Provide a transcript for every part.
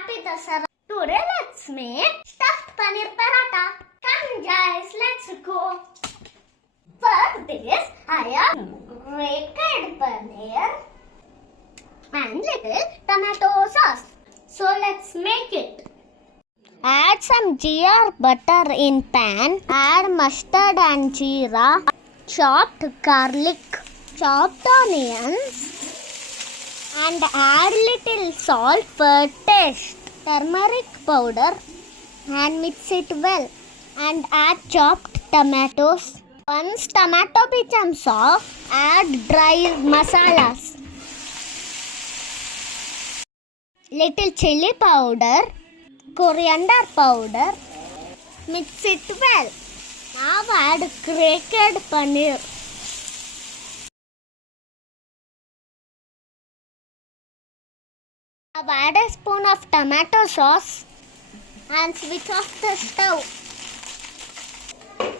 Happy Dasara. Today let's make stuffed paneer paratha. Come guys, let's go. For this I have grated paneer and little tomato sauce. So let's make it. Add some ghee or butter in pan. Add mustard and jeera, chopped garlic, chopped onions, and add little salt for taste. Turmeric powder and mix it well. And add chopped tomatoes. Once tomato becomes soft, add dry masalas. Little chili powder, coriander powder. Mix it well. Now add grated paneer. Now add a spoon of tomato sauce and switch off the stove.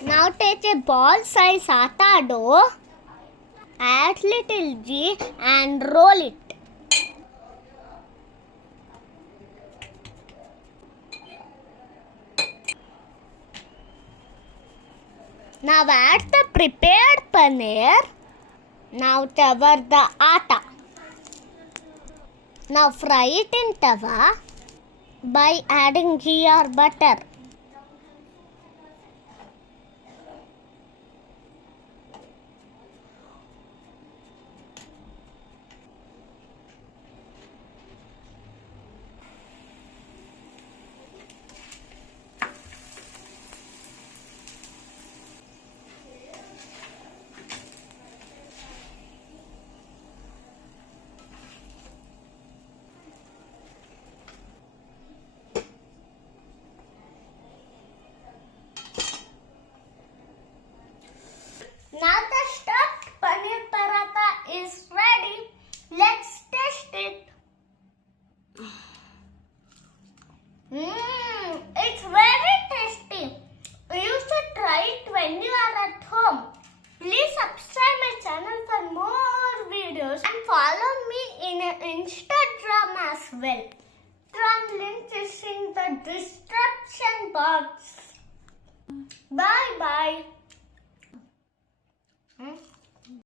Now take a ball size atta dough, add little ghee and roll it. Now add the prepared paneer. Now cover the atta. Now fry it in tawa by adding ghee or butter. Now the stuffed paneer paratha is ready. Let's taste it. It's very tasty. You should try it when you are at home. Please subscribe my channel for more videos and follow me in Instagram as well. Instagram link is in the description box. Bye bye.